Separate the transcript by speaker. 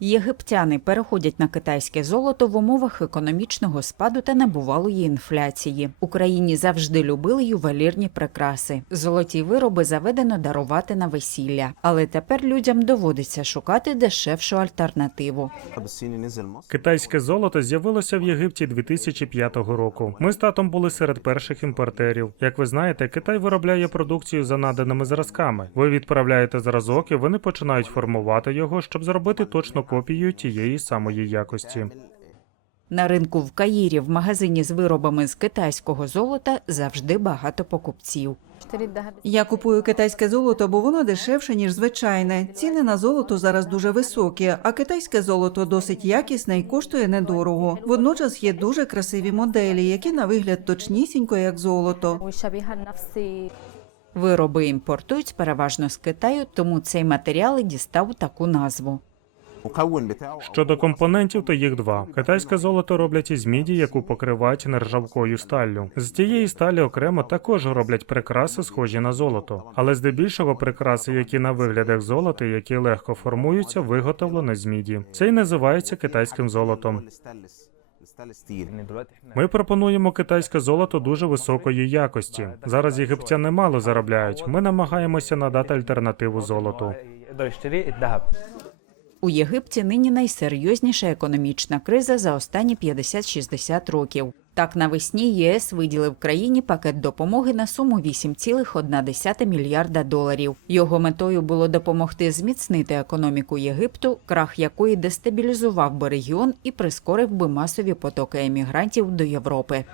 Speaker 1: Єгиптяни переходять на китайське золото в умовах економічного спаду та набувалої інфляції. Україні завжди любили ювелірні прикраси. Золоті вироби заведено дарувати на весілля, але тепер людям доводиться шукати дешевшу альтернативу.
Speaker 2: Китайське золото з'явилося в Єгипті 2005 року. Ми з татом були серед перших імпортерів. Як ви знаєте, Китай виробляє продукцію за наданими зразками. Ви відправляєте зразок і вони починають формувати його, щоб зробити точно копію тієї самої якості.
Speaker 1: На ринку в Каїрі в магазині з виробами з китайського золота завжди багато покупців.
Speaker 3: Я купую китайське золото, бо воно дешевше ніж звичайне. Ціни на золото зараз дуже високі, а китайське золото досить якісне і коштує недорого. Водночас є дуже красиві моделі, які на вигляд точнісінько як золото.
Speaker 1: Вироби імпортують переважно з Китаю, тому цей матеріал і дістав таку назву.
Speaker 2: Щодо компонентів, то їх два: китайське золото роблять із міді, яку покривають нержавкою сталлю. З тієї сталі окремо також роблять прикраси, схожі на золото, але здебільшого прикраси, які на виглядах золота, які легко формуються, виготовлено з міді. Це й називається китайським золотом. Ми пропонуємо китайське золото дуже високої якості. Зараз єгиптяни мало заробляють. Ми намагаємося надати альтернативу золоту.
Speaker 1: У Єгипті нині найсерйозніша економічна криза за останні 50-60 років. Так навесні ЄС виділив країні пакет допомоги на суму 8,1 мільярда доларів. Його метою було допомогти зміцнити економіку Єгипту, крах якої дестабілізував би регіон і прискорив би масові потоки емігрантів до Європи.